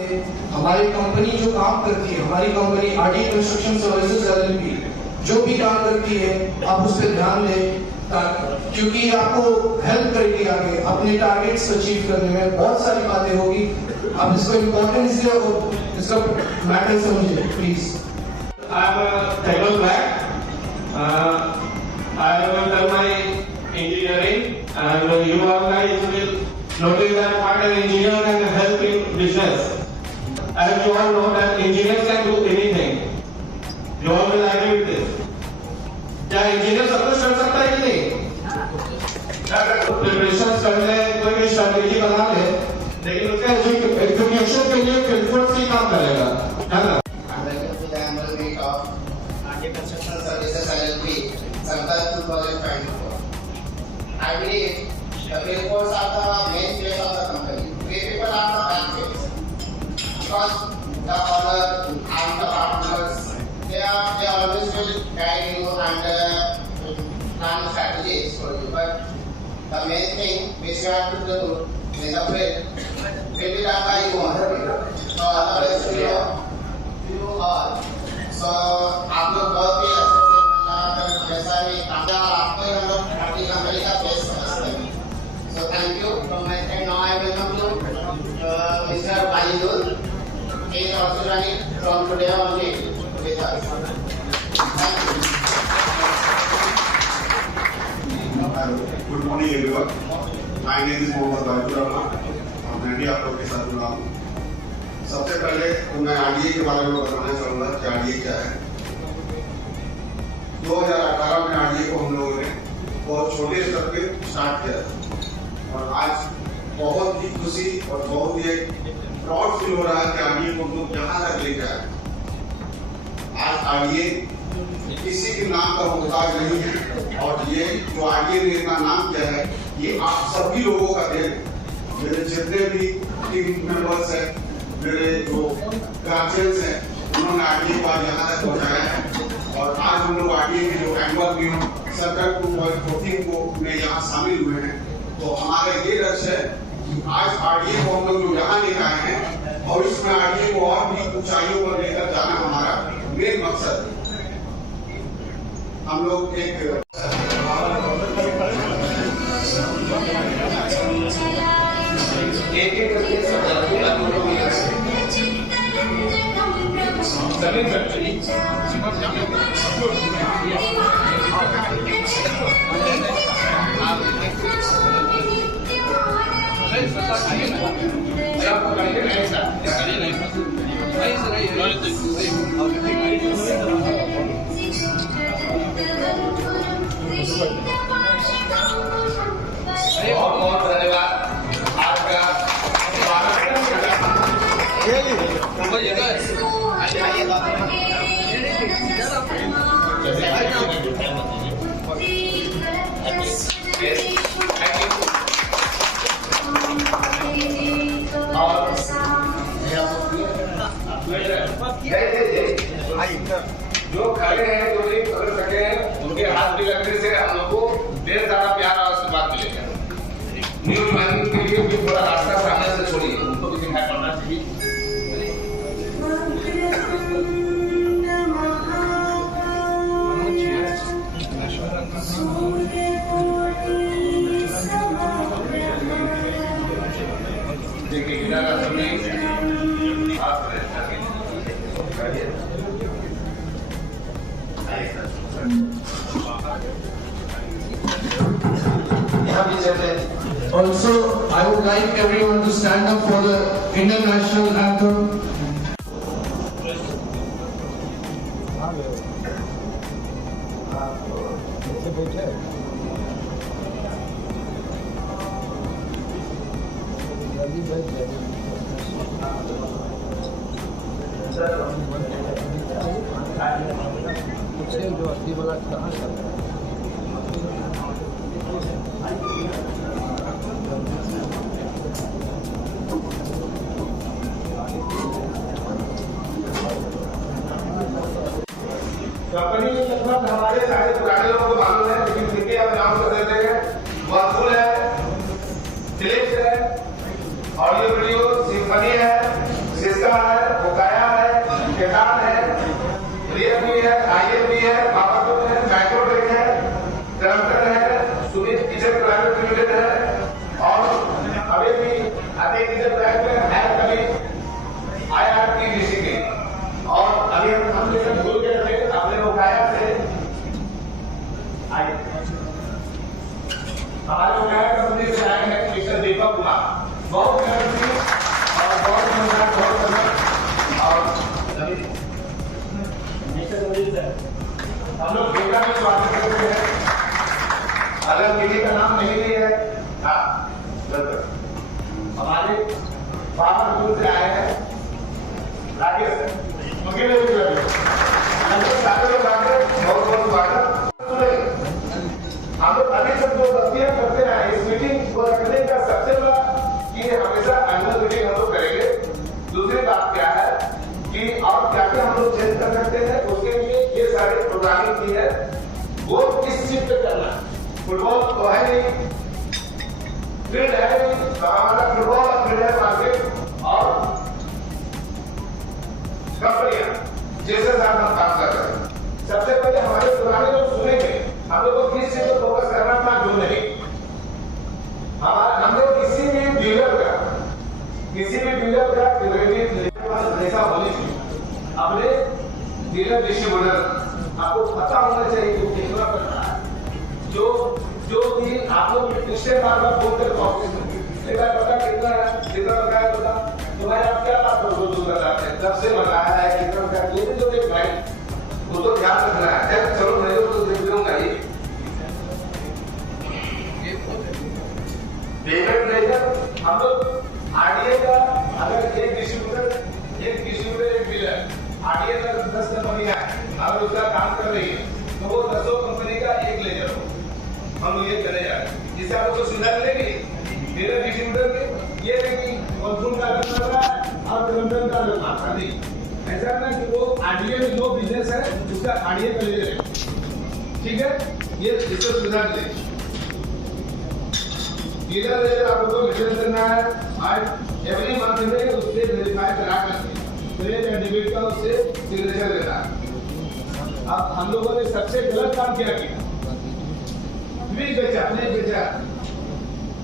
हमारी कंपनी जो काम करती है, हमारी company RD construction services LLP जो भी काम करती है, आप उस पर ध्यान दें, क्योंकि आपको हेल्प करेगी आगे अपने टारगेट्स अचीव करने में। बहुत सारी बातें होगी, आप इसको इम्पोर्टेंस दें और इसका मैटर समझिए please. I am Thanos Black. I have done my engineering, and you all guys will notice that what an engineer can help in business. As you all know that engineers can do anything. You all will agree with this. क्या engineer सब कुछ कर सकता है कि नहीं? Preparations कर ले, कोई भी strategy बना ले, लेकिन उसके execution के लिए फिर से काम करेगा, है ना? Construction Services LLP, Samtal 2024. I believe the billboards are the main face of the company. We people are the back face, because the owner and the partners they always will guide you and plan strategies for you. But the main thing which you have to do is the will be done by you only. So otherwise you all. So आप लोग बहुत ही अच्छे से मतलब जैसा भी आपको ही हम लोग अपनी कंपनी का फेस समझते हैं। So thank you from my side. Now I welcome to Mr. Balindul. He is also running from today only with us. Thank you. Good morning everyone. My name is Mohammad Baijur Rahman. मैं भी आप लोग के साथ जुड़ा हूँ। सबसे पहले तो मैं आरडीए के बारे में बताना चाहूँगा कि आरडीए क्या है। 2018 में आरडीए को हम लोगों ने बहुत छोटे स्तर पे स्टार्ट किया था और आज बहुत ही खुशी और बहुत ही प्राउड फील हो रहा है कि आरडीए को हम लोग यहाँ तक लेकर आए। आज आरडीए किसी के नाम का मोहताज नहीं है और ये जो आरडीए ने इतना नाम किया है ये आप सभी लोगों का देन है। मेरे जितने भी टीम मेंबर्स हैं, मेरे जो ग्राजुएट्स हैं, उन्होंने आरडीए को आज यहाँ तक पहुँचाया है और आज हम लोग आरडीए के जो एनुअल मीट सर्कल 2014 को में यहाँ शामिल हुए हैं। तो हमारा ये लक्ष्य है कि आज आरडीए को हम लोग जो यहाँ लेकर आए हैं और इसमें आरडीए को और भी ऊंचाइयों पर लेकर जाना हमारा मेन मकसद है। हम लोग एक सभी फैक्ट्री बहुत धन्यवाद आपका। जो खड़े हैं जो नहीं पकड़ सके हैं उनके हाथ भी लगने से हम लोग को ढेर सारा प्यार और आशीर्वाद मिलेगा। न्यू ज्वाइनिंग के लिए भी थोड़ा रास्ता सामने से छोड़िए, उनको भी दिखाई पड़ना चाहिए। देखिए इधर समय Also, I would like everyone to stand up for the Indian national anthem. जो अस्सी वाला कहाँ से कंपनी लगभग हमारे सारे पुराने लोगों को मालूम है, लेकिन फिर भी अब अनाउंस कर देते हैं। वर्लपूल है, फिलिप्स है, ऑडियो वीडियो सिम्फनी है, कि और क्या क्या हम लोग चेंज कर सकते हैं, उसके लिए ये सारे प्रोग्रामिंग की है। वो किस चीज पे करना है, फुटबॉल तो है नहीं, फील्ड है नहीं, तो हमारा फुटबॉल और फील्ड है मार्केट और कंपनियां जैसे साथ हम काम कर रहे हैं। सबसे पहले हमारे पुराने लोग सुनेंगे हम लोग को किस चीज पर फोकस करना था, जो नहीं हम लोग किसी भी डीलर का जैसा होनी चाहिए अपने डीलर डिस्ट्रीब्यूटर, आपको पता होना चाहिए कि कितना कर रहा है। जो भी आप लोग पिछले बार फोन करके ऑफिस में एक बार पता कितना लगाया होगा, तो भाई आप क्या बात कर रहे हैं, कब से मंगाया है, कितना का, ये भी जो एक भाई वो तो ध्यान रखना है। चलो मैं तो देख लूंगा ये पेमेंट लेकर हम लोग आरडीए का, अगर एक डिस्ट्रीब्यूटर एक डीलर आरडीए का 10 कंपनियां अगर उसका काम कर रही है तो वो 10 कंपनी का एक लेजर हो, हम ये चले जा रहे हैं। जिससे आप लोग सुविधा मिलेगी डीलर डिस्ट्रीब्यूटर के, ये नहीं मजदूर का कर रहा है और लंदन का मात्रा नहीं, ऐसा ना कि वो आरडीए में जो बिजनेस है उसका आरडीए का लेजर है, ठीक है, ये इससे सुविधा मिलेगी। डीलर लेजर आप लोगों को मेंटेन करना है, आज एवरी मंथ में उससे वेरीफाई करा करके क्रेडिट एंड डेबिट का उससे सिग्नेचर लेना है। अब हम लोगों ने सबसे गलत काम क्या किया, नहीं बेचा,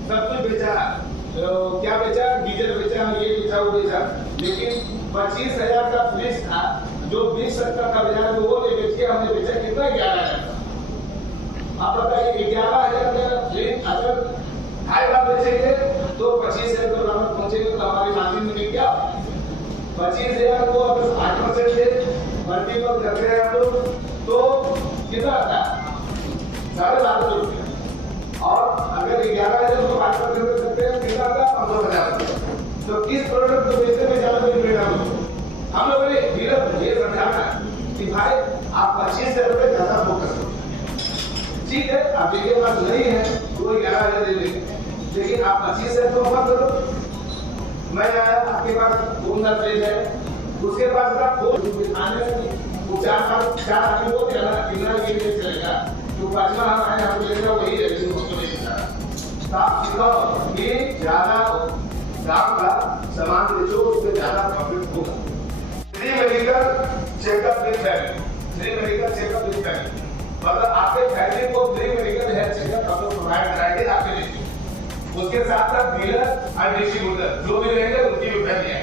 सब कुछ बेचा, तो क्या बेचा, डीजल बेचा, ये बेचा, वो बेचा, लेकिन 25,000 का फ्रिज था जो 20,70 का बाजार में वो ले बेच के हमने बेचा कितना, 11,000 का। आप बताइए 11,000 का फ्रिज अगर 2.5 लाख बेचेंगे तो 25,000 के बराबर पहुंचेंगे, तो हमारी मार्जिन में क्या 25,000 को अगर 8% से मल्टीपल करते हैं हम लोग तो कितना आता है, 12,500 रुपये, और अगर 11,000 को 8% करते हैं कितना आता है, 15,000। तो किस प्रोडक्ट को बेचने में ज्यादा बेनिफिट है, हम लोगों ने डीलर ये समझाना कि भाई आप 25,000 रुपये ज्यादा फोकस करो, ठीक है, आप जिनके पास नहीं है वो 11,000 दे देंगे, लेकिन आप 25,000 को मत करो। मैं आया आपके पास घूमना फ्रिज है, उसके पास का फोन आने वो 4 आदमी को कितना ये चलेगा, जो 5वां हम आए हम लेगा वही है, उसको नहीं देता। आप सीखो कि ज्यादा दाम का सामान बेचो, उससे ज्यादा प्रॉफिट होगा। Free medical checkup with family, मतलब आपके फैमिली को फ्री मेडिकल हेल्थ चेकअप आप लोग प्रोवाइड कराएंगे आपके लिए। उसके साथ साथ डीलर और डिस्ट्रीब्यूटर जो भी रहेंगे उनकी भी फैमिली है।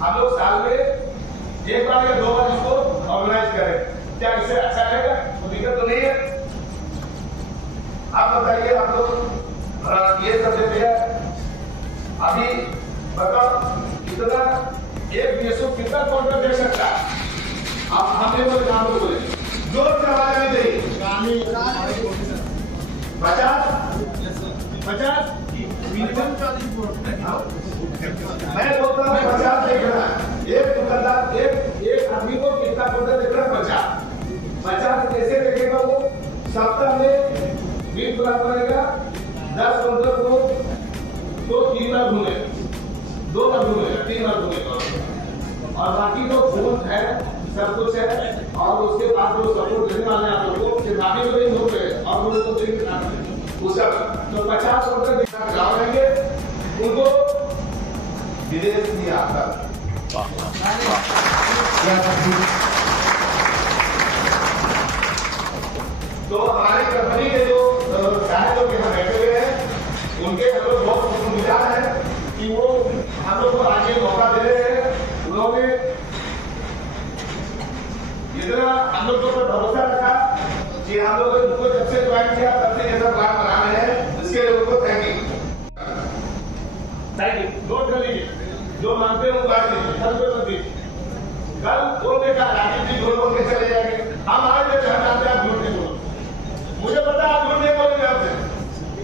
हम लोग साल में 1 बार या 2 बार इसको ऑर्गेनाइज करें, क्या इससे अच्छा रहेगा, तो दिक्कत तो नहीं है। आप बताइए, आप लोग ये सब देते हैं, अभी बताओ कितना एक बीएसओ कितना काउंटर दे सकता है, आप हमें वो नाम बोले जोर से आवाज नहीं देगी, 50 मैं बोलता हूँ 50 देखना, एक दुकानदार एक आदमी को कितना काउंटर देख रहा है, 50 कैसे देखेगा वो, सप्ताह में 20 बार बनेगा, 10-15 को तो 3 बार घूमेगा, 2 बार घूमेगा, 3 बार घूमेगा, और बाकी तो फोन है, सब कुछ है, और उसके बाद जो सपोर्ट देने वाले हैं आप लोगों को फिर बाकी तो नहीं हो गए और वो लोग को देंगे उसका, तो 50 काउंटर गाँव रहेंगे, उनको विदेश नहीं आता। तो हमारे कंपनी के जो सारे लोग यहाँ बैठे हुए हैं उनके हम लोग बहुत शुक्रगुजार है कि वो हम लोग को आज ये मौका दे रहे हैं। उन्होंने इतना हम लोग पर भरोसा रखा कि हम लोग उनको जब से ज्वाइन किया तब से जैसा प्लान बना रहे हैं, इसके लिए उनको थैंक यू नोट कर लीजिए, जो मानते हैं वो बांट दीजिए, हर कोई मत दीजिए। कल बोलने का राजीव जी झूठ बोल के चले जाएंगे, हम आज जब हम जानते हैं आप झूठ नहीं बोलो, मुझे पता आप झूठ नहीं बोलेंगे आपसे,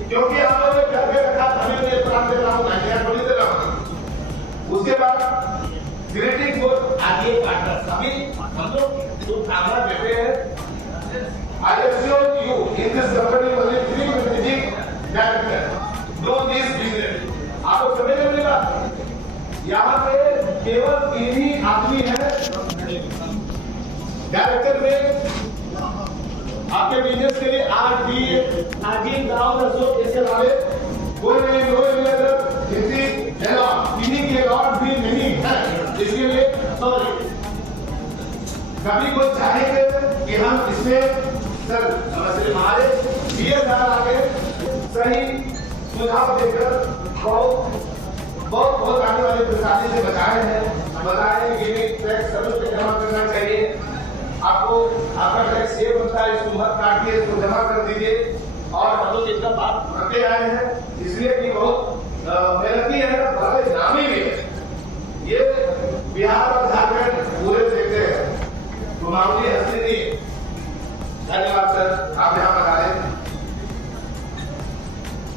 क्योंकि हम लोग ने घर पे रखा, हमें ये प्लान दे रहा हूँ, आइडिया थोड़ी दे रहा हूँ। उसके बाद ग्रीटिंग फॉर आगे पार्टनर्स, अभी हम लोग जो कामना देते हैं, I assure you in this company only 3 managing directors know this business. आपको समझ में मिलेगा यहाँ पे केवल 3 ही आदमी है डायरेक्टर में आपके बिजनेस के लिए आरडी गांव इसके अलावा कोई नहीं, इन्हीं के लॉट भी नहीं है। इसके लिए सॉरी, कभी कोई चाहेंगे कि हम इसमें सर हमारे सीए साहब आगे सही सुझाव देकर बहुत आने वाले परेशानी से बताए कि टैक्स समय पे जमा करना चाहिए, आपको आपका टैक्स ये बनता है, इसको मत काटिए, इसको जमा कर दीजिए। और हम लोग इतना बात करते आए हैं इसलिए कि बहुत मेहनती है, बड़े नामी भी है। ये बिहार और झारखंड पूरे देखते हैं, तो मामूली हंसी नहीं। धन्यवाद सर, आप यहाँ बता रहे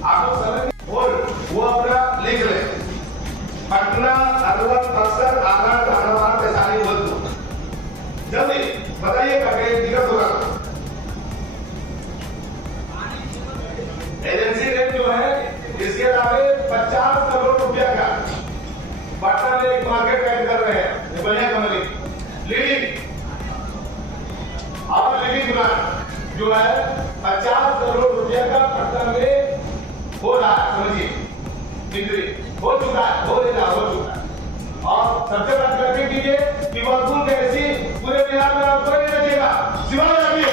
आप लोग समझ और वो अपना लिख लें। पटना, अलवर, बक्सर, आगरा, जहानाबाद, वैशाली, भोजपुर। जल्दी बताइए करके दिक्कत होगा। एजेंसी रेट जो है इसके अलावा 50 करोड़ रुपया का पटना में एक मार्केट ऐड कर रहे हैं, बढ़िया कंपनी लीडिंग और लीडिंग डिमांड जो है 50 करोड़ रुपया का पटना में हो रहा है। समझिए बिक्री हो चुका है, हो चुका है। और सबसे बड़ा करके कीजिए कि वर्लपूल के ऐसी पूरे बिहार में आपको नहीं रखिएगा, सिवाय रखिए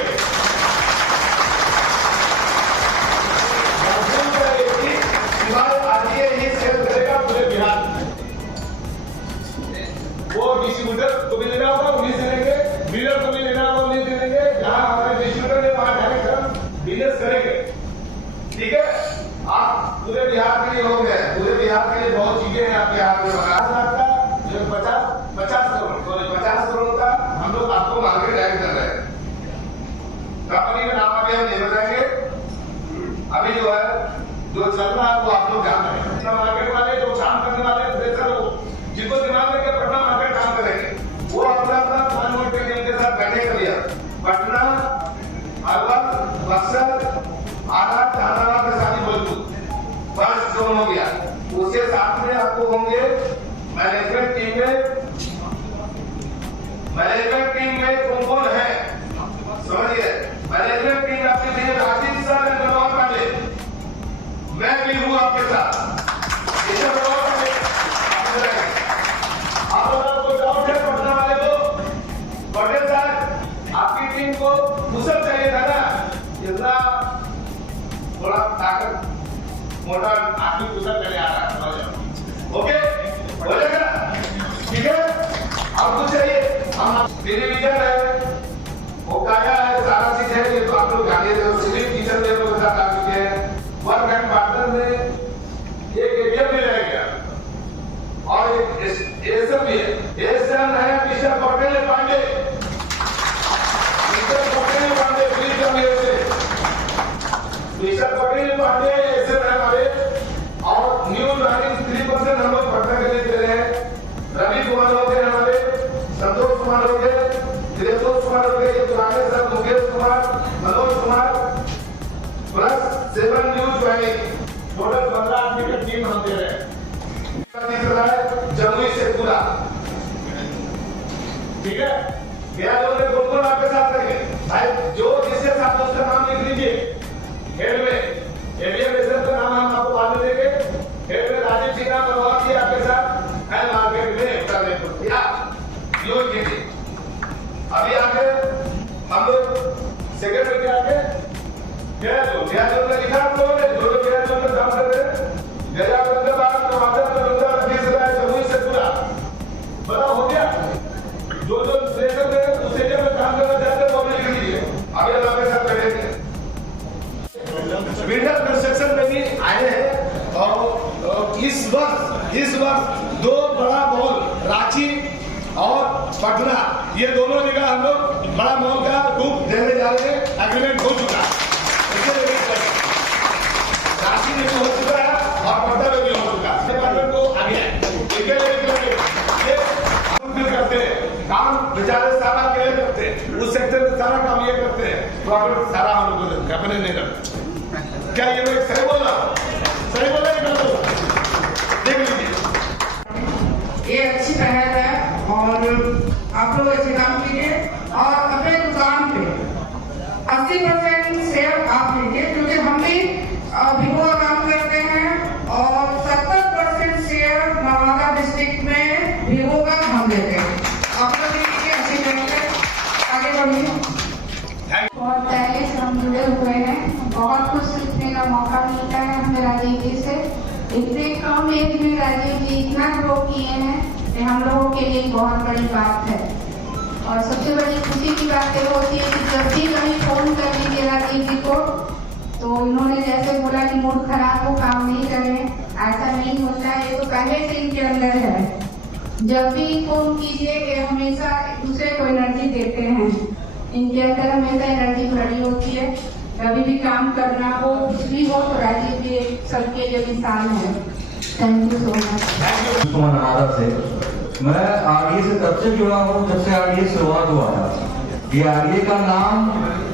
पूरे बिहार में। वो डिस्ट्रीब्यूटर को भी लेना होगा, उन्हीं से लेंगे, डीलर को भी लेना होगा, उन्हीं से लेंगे। जहां हमारे डिस्ट्रीब्यूटर है वहां डायरेक्ट हम बिजनेस करेंगे, ठीक है। आप पूरे बिहार के लिए हो गए, पूरे बिहार के लिए बहुत चीजें हैं आपके हाथ में। 50 लाख का जो 50 करोड़ का हम लोग आपको मार्केट ऐड कर रहे हैं। कंपनी का नाम अभी हम नहीं बताएंगे, अभी जो है जो चल रहा है वो आप लोग जान रहे हैं। मार्केट वाले जो काम करने वाले प्रेशर जिनको दिमाग में पटना मार्केट काम करेंगे वो अपना प्लान नोट करके उनके साथ बैठे करिए। पटना, अलवर, बक्सर, आगरा, जहानाबाद, वैशाली, भोजपुर 5 जोन हो गया। उसके साथ में आपको होंगे मैनेजमेंट टीम में कौन है समझिए। मैनेजमेंट टीम आपकी थी राजीव सर एंड मनोहर पांडे, मैं भी हूं आपके साथ। आप लोगों को डाउट है पटना वाले को, पटेल साहब आपकी टीम को कुशल चाहिए था ना, इतना थोड़ा ताकत मोटा आदमी कुशल चले आ रहा है। ओके हो जाएगा, ठीक है। अब कुछ चाहिए हम टेलीविजन है, वो काया है, सारा चीज है, ये तो आप लोग जानिए। सिविल टीचर में लोग बता चुके हैं। वर्क एंड पार्टनर में एक एरिया में रह गया और एक एसएम भी है। एसएम है mister Patel Pandey, mister Patel Pandey SM है हमारे। और न्यू ज्वाइनिंग 3% हम लोग पटना के लिए दे रहे हैं। रवि कुमार हो गए हमारे, संतोष कुमार हो गए, दिनेश कुमार हो गए, ये पुराने sir Mukesh Kumar, Manoj Kumar plus 7 new joining, total 15 आदमी की टीम हम दे रहे हैं। जमुई से पूरा, ठीक है। गया लोग कौन आपके साथ रहेंगे भाई, जो जिसके साथ उसका नाम लिख लीजिए। हेड में एरिया में का नाम हम आपको बाद में देंगे। हेड में राजीव सिंह नाम मनोहर जी आपके साथ है, मार्केट में उत्तर या यूज कीजिए। अभी आगे हम लोग सेक्रेटरी के आगे गया जो लिखा हम लोगों ने, जो लोग गया जो काम कर रहे हैं। गया के बाद टमाटर का बंदा 20 हजार जमुई से पूरा बड़ा हो गया। जो सेक्टर में उस एरिया में काम करना चाहते हैं वो भी लिख लीजिए। अभी हम आपके साथ बैठेंगे। बिल्डर कंस्ट्रक्शन में भी आए हैं और इस वक्त 2 बड़ा मॉल रांची और पटना, ये दोनों जगह हम लोग बड़ा मॉल का रूप देने जा रहे हैं। एग्रीमेंट हो चुका है, रांची में भी हो चुका है और पटना में भी हो चुका है। डिपार्टमेंट को आगे करते हैं काम, बेचारे सारा क्लियर करते हैं, उस सेक्टर में सारा काम ये करते हैं, प्रॉफिट सारा हम लोगों को अपने नहीं करते। क्या ये लोग सही बोला? सही बोला कि गलत बोला? देख लीजिए पहल है और आप लोग ऐसे काम कीजिए और अपने दुकान पे 80% शेयर आप लीजिए, क्योंकि हम भी वीवो का काम करते हैं और 70% शेयर नवादा डिस्ट्रिक्ट में वीवो का हम देते हैं। आप लोग लीजिए, ऐसे करके आगे बढ़िए। बहुत पहले से हम जुड़े हुए हैं, बहुत कुछ सीखने का मौका मिलता है हमें राजीव जी से। इतने कम एज में राजीव जी इतना ग्रो किए हैं कि हम लोगों के लिए बहुत बड़ी बात है। और सबसे बड़ी खुशी की बात ये होती है कि जब भी कभी फोन कर लीजिए राजीव जी को, तो इन्होंने जैसे बोला कि मूड खराब हो काम नहीं करें, ऐसा नहीं होता है। ये तो पहले से इनके अंदर है, जब भी फोन कीजिए कि हमेशा एक दूसरे को एनर्जी देते हैं। इनके अंदर हमेशा एनर्जी भरी होती है, कभी भी काम करना हो, कुछ भी हो तो राजीव जी सबके लिए मिसाल है। Thank you so much. Nawada से मैं आरडीए से तब से जुड़ा हूँ जब से आरडीए शुरुआत हुआ था। ये आरडीए का नाम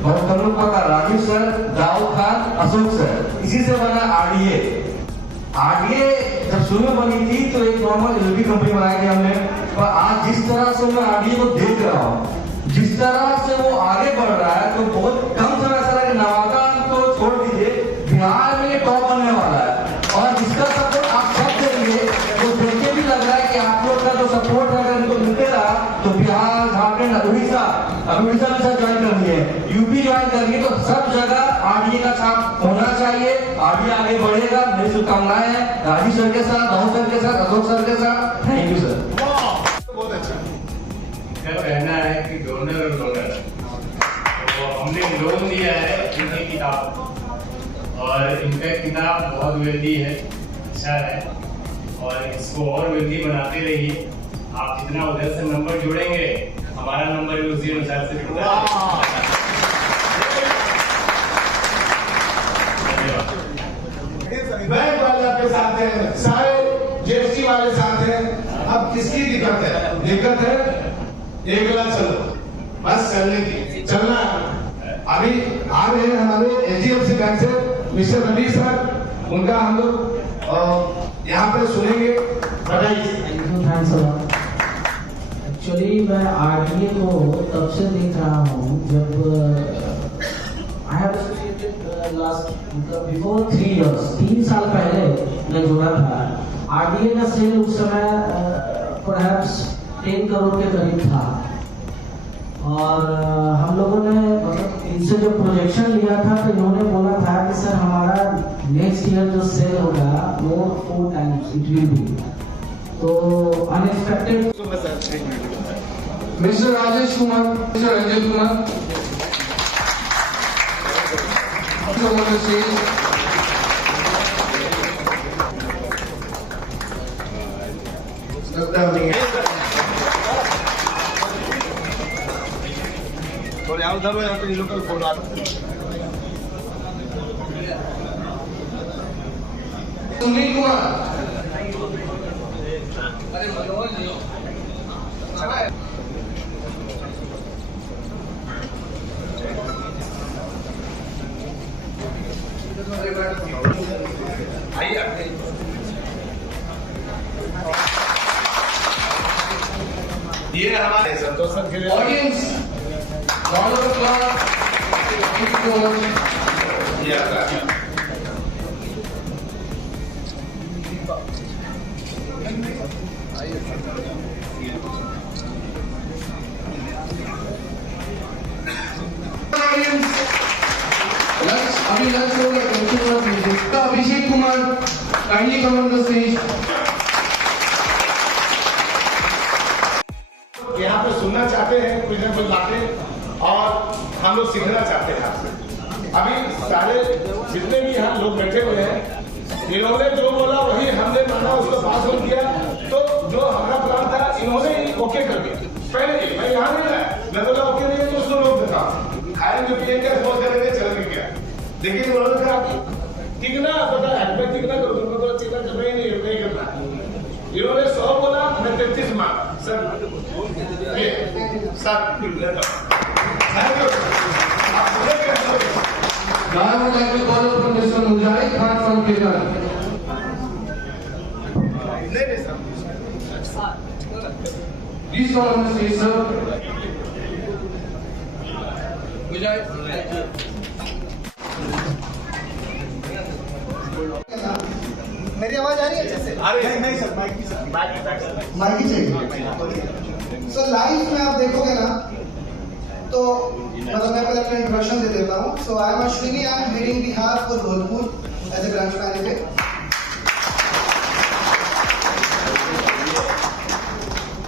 बहुत कम लोग पता, राजीव सर, दाऊद खान, अशोक सर, इसी से बना आरडीए। आरडीए जब शुरू में बनी थी तो एक नॉर्मल एलबी कंपनी बनाई थी हमने, और आज जिस तरह से मैं आरडीए को देख रहा हूँ, जिस तरह से वो आगे बढ़ रहा है, तो बहुत कम समय ऐसा है कि नवादा को छोड़ दीजिए, बिहार में ये टॉप बनने वाला है। और जिसका सपोर्ट आप सब देंगे, वो देख के भी लग रहा है कि आप लोग का जो सपोर्ट है अगर इनको मिलते रहा तो बिहार, झारखंड, उड़ीसा, अभी उड़ीसा में सब ज्वाइन करनी है, यूपी ज्वाइन करनी है, तो सब जगह आरडीए का छाप होना चाहिए। आरडीए आगे बढ़ेगा, मेरी शुभकामनाएं हैं राजीव सर के साथ, दाऊद सर के साथ, अशोक सर के साथ। Thank you sir. बहुत अच्छा। क्या कहना है कि डोनर और डोनर, तो हमने लोन दिया है इनकी किताब, और इनका किताब बहुत वेल्दी है, अच्छा है, और इसको और वेल्दी बनाते रहिए। आप जितना उधर से नंबर जोड़ेंगे, हमारा नंबर भी उसी अनुसार से जुड़ता है। बैंक वाले आपके साथ हैं, सारे जीएसटी वाले साथ हैं। अब किसकी दिक्कत है? दिक्कत है एक गला चलो, बस चलने की, चलना। अभी आ रहे हैं हमारे एचडीएफसी बैंक से मिस्टर रवि सर, उनका हम लोग यहाँ पे सुनेंगे। बताइए। एक्चुअली मैं आरडीए को तब से देख रहा हूँ जब I have associated last before 3 years, 3 साल पहले मैं जुड़ा था। आरडीए का सेल उस समय परहैप्स 10 करोड़ के करीब था, और हम लोगों ने मतलब इनसे जो प्रोजेक्शन लिया था तो इन्होंने बोला था कि सर हमारा नेक्स्ट ईयर जो सेल होगा वो 4 times इट विल बी। तो unexpected. Mister Rajesh Kumar, mister Ranjit Kumar, थोड़े यहाँ उधर हो, यहाँ पे लोकल फोन आ सुनील कुमार, ये हमारे संतोष सर के लिए ऑडियंस, राउंड ऑफ अप्लॉज। अभी लंच होगा। Abhishek Kumar, kindly come on the stage. यहाँ पे सुनना चाहते हैं कुछ ना कुछ बातें, और हम लोग सीखना चाहते हैं आपसे। अभी सारे जितने भी यहाँ लोग बैठे हुए हैं, इन्होंने जो बोला वही हमने माना, उसको पास ऑन किया। तो जो हमारा प्लान था इन्होंने ही ओके कर दिया। पहले ही मैं यहाँ नहीं आया, मैं बोला ओके नहीं है तो उसको लोग बता खाएंगे पिएंगे फोन करेंगे चल गया। लेकिन उन्होंने कहा ठीक ना पता है, मैं ठीक ना करूँ, तुमको ठीक करना ही नहीं करना। इन्होंने 100 बोला, मैं 33 मांगा। Sir Now I would like to call upon Mr. Mujahid Khan from Keran. नहीं sir Please come on the stage, sir. मेरी आवाज आ रही है अच्छे से? नहीं सर, माइक ही चाहिए। सो लाइफ में आप देखोगे ना तो मतलब मैं पहले अपना इंट्रोडक्शन दे देता हूँ। So I am Ashwini, I am heading Bihar for Dholpur as a branch manager.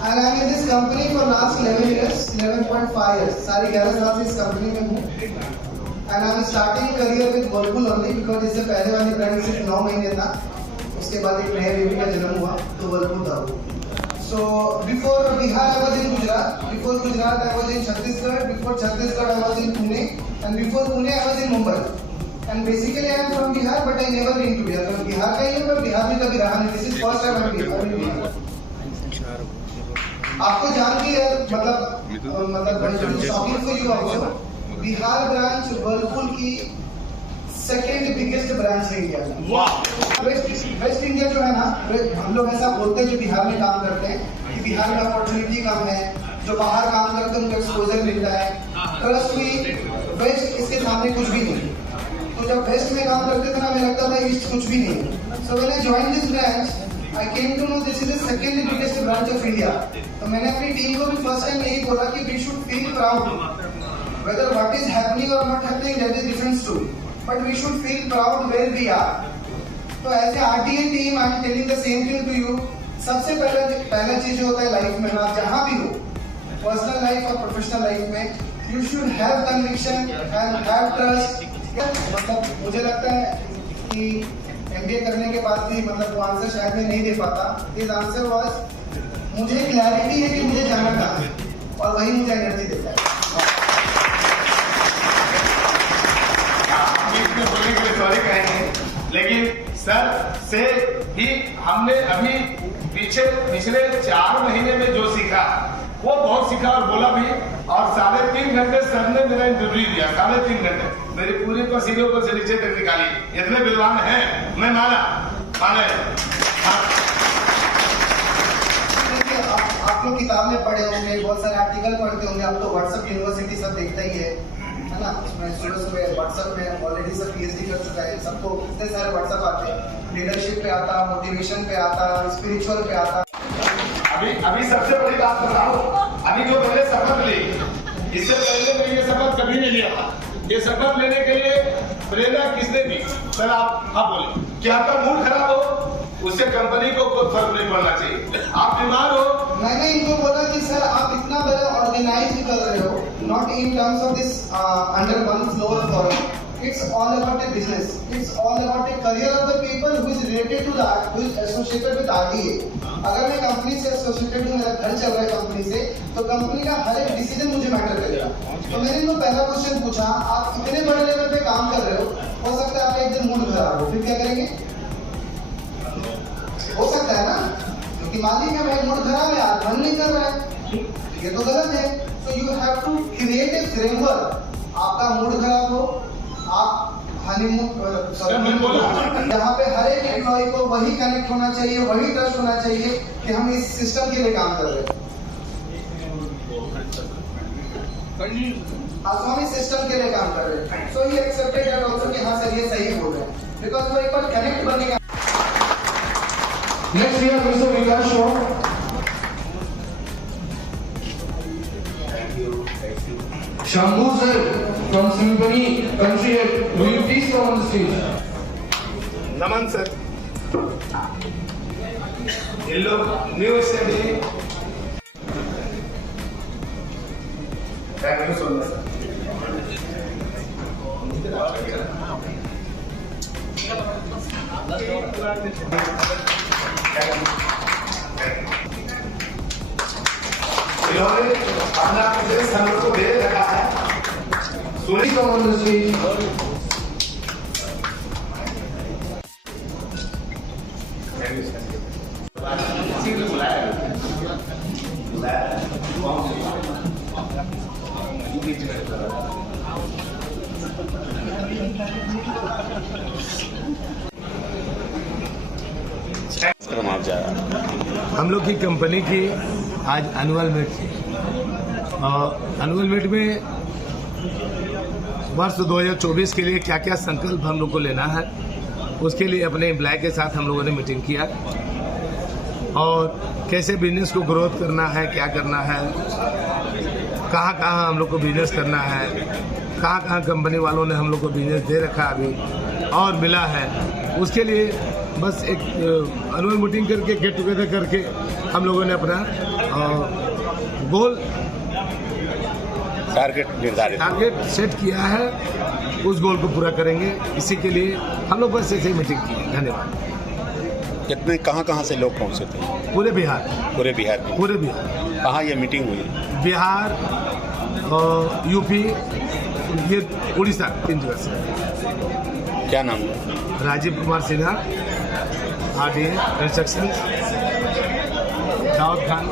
And I'm in this company for last 11 years, 11.5 years. सारी 11 साल से इस कंपनी में हूँ। And I'm starting career with Whirlpool only because इससे पहले वाली ब्रांड सिर्फ 9 महीने था, उसके बाद एक नए बेबी का जन्म हुआ तो Whirlpool था वो। So before Bihar I was in Gujarat, before Gujarat I was in Chhattisgarh, before Chhattisgarh I was in Pune, and before Pune I was in Mumbai. And basically I am from Bihar but I never been to Bihar. मैं बिहार का ही हूँ पर बिहार में कभी रहा नहीं। This is first time I'm in Bihar. आपको जान के मतलब बड़ी shocking for you also, Bihar branch Whirlpool की सेकेंड बिगेस्ट ब्रांच है इंडिया में। वेस्ट इंडिया जो है ना, हम लोग ऐसा बोलते हैं जो बिहार में काम करते हैं कि बिहार में अपॉर्चुनिटी कम है, जो बाहर काम करते हैं उनको एक्सपोजर मिलता है। ट्रस्ट मी, वेस्ट इसके सामने कुछ भी नहीं। तो जब वेस्ट में काम करते थे ना, हमें लगता था ईस्ट कुछ भी नहीं है। So when I join this branch I came to know this is the second biggest branch of India. तो मैंने अपनी टीम को भी फर्स्ट टाइम यही बोला कि we should feel proud. Whether what is happening or not happening, that is different story. But we should feel proud where we are. तो as a RTA team, I am telling the same thing to you. सबसे पहला चीज होता है life में, आप जहाँ भी हो, पर्सनल लाइफ और प्रोफेशनल लाइफ में, you should have conviction and have trust. मतलब मुझे लगता है कि MBA करने के बाद भी मतलब वो आंसर शायद मैं नहीं दे पाता। दिस आंसर वाज मुझे क्लैरिटी है कि मुझे जाना कहाँ है और वही मुझे एनर्जी देता है। बोलने के लिए सॉरी कहेंगे, लेकिन सर से ही हमने अभी पिछले 4 महीने में जो सीखा वो बहुत सीखा और बोला भी। और 3.5 घंटे सर ने मेरा इंटरव्यू दिया, 3.5 घंटे मेरी पूरी पसीने ऊपर से नीचे तक निकाली। इतने विद्वान हैं, मैं माना। आप लोग किताब में पढ़े होंगे, बहुत सारे आर्टिकल पढ़ते होंगे, आप तो व्हाट्सएप यूनिवर्सिटी सब देखता ही है ना। मैं सुबह व्हाट्सएप में ऑलरेडी सब PhD कर चुका है, सबको इतने सारे व्हाट्सएप आते हैं। लीडरशिप पे आता, मोटिवेशन पे आता, स्पिरिचुअल पे आता। अभी सबसे बड़ी बात बताओ, अभी जो मैंने शपथ ली, इससे पहले मैं ये शपथ कभी नहीं लिया था। ये शपथ लेने के लिए प्रेरणा किसने दी? सर आप बोले कि आपका मूड खराब हो, उससे कंपनी को कोई फर्क नहीं पड़ना चाहिए। आप बीमार हो, मैंने इनको बोला कि सर आप इतना बड़ा ऑर्गेनाइज कर रहे हो, not in terms of this under one floor form. It's all about a business. It's all about a career of the people who is related to that, who is associated with RTA. अगर मैं company से associated हूँ, मेरा घर चल रहा है company से, तो कंपनी का हर एक डिसीजन मुझे मैटर करेगा। तो मैंने इनको पहला क्वेश्चन पूछा, आप इतने बड़े लेवल पे काम कर रहे हो सकता है आपका एक दिन मूड खराब हो, फिर क्या करेंगे? हो सकता है ना, क्योंकि मालिक है भाई, मूड खराब है, आज मन नहीं कर रहा है, ये तो गलत है। So you have to create a framework. आपका मूड खराब हो, आप जहाँ पे हर एक एम्प्लॉय को वही कनेक्ट होना चाहिए, वही ट्रस्ट होना चाहिए कि हम इस सिस्टम के लिए काम कर रहे हैं। हम इस सिस्टम के लिए काम कर रहे हैं। सो ही एक्सेप्टेड दैट आल्सो कि हाँ सर ये सही बोल रहे हैं, बिकॉज वो एक बार कनेक्ट बनेगा। Next we have Mr. Vikas Shaw. Shambhu sir from Symphony Country Head, will you please come on the stage? Naman sir. इन लोग न्यूज से भी thank you so much sir. इन्होंने अपना बिजनेस हम लोग को दे रखा है। Please come on the stage. हम लोग की कंपनी की आज एनुअल मीट थी। एनुअल मीट में वर्ष 2024 के लिए क्या क्या संकल्प हम लोग को लेना है, उसके लिए अपने एम्प्लॉय के साथ हम लोगों ने मीटिंग किया और कैसे बिजनेस को ग्रोथ करना है, क्या करना है, कहाँ कहाँ हम लोग को बिजनेस करना है, कहाँ कहाँ कंपनी वालों ने हम लोग को बिजनेस दे रखा अभी और मिला है, उसके लिए बस एक एनुअल मीटिंग करके गेट टुगेदर करके हम लोगों ने अपना गोल टारगेट सेट किया है, उस गोल को पूरा करेंगे। इसी के लिए हम लोग बस ऐसे ही मीटिंग की। धन्यवाद। कितने कहाँ से लोग पहुँचे थे? पूरे बिहार कहाँ ये मीटिंग हुई? बिहार, यूपी, ये उड़ीसा, 3 जगह से। क्या नाम है? Rajiv Kumar Sinha, RDA construction, Dawood Khan.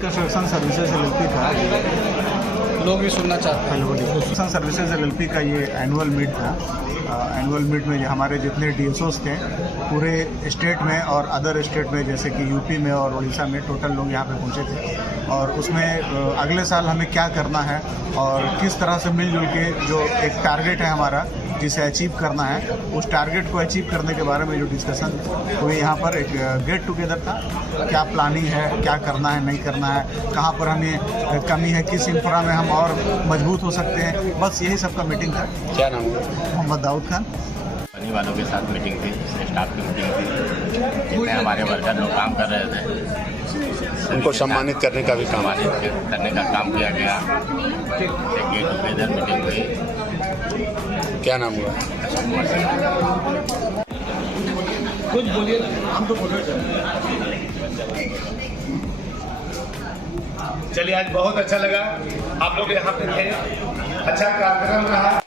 Construction services LLP का लोग भी सुनना चाहते हैं। कंस्ट्रक्शन सर्विसेज LLP का ये एनुअल मीट था। एनुअल मीट में हमारे जितने DSOs थे पूरे स्टेट में और अदर स्टेट में जैसे कि यूपी में और उड़ीसा में टोटल लोग यहाँ पे पहुँचे थे और उसमें अगले साल हमें क्या करना है और किस तरह से मिलजुल के जो एक टारगेट है हमारा जिसे अचीव करना है, उस टारगेट को अचीव करने के बारे में जो डिस्कशन हुई यहाँ पर एक गेट टुगेदर था। क्या प्लानिंग है, क्या करना है, नहीं करना है, कहाँ पर हमें कमी है, किस इंफ्रा में हम और मजबूत हो सकते हैं, बस यही सबका मीटिंग था। क्या नाम है? मोहम्मद दाऊद खान। कंपनी वालों के साथ मीटिंग थी, स्टाफ की मीटिंग थी, जितने हमारे वर्कर लोग काम कर रहे थे उनको सम्मानित करने का भी काम करने का काम किया गया। एक गेट टुगेदर मीटिंग हुई। क्या नाम हुआ? कुछ बोलिए, हम तो बोलो। चलिए, आज बहुत अच्छा लगा, आप लोग यहाँ पे थे, अच्छा कार्यक्रम रहा।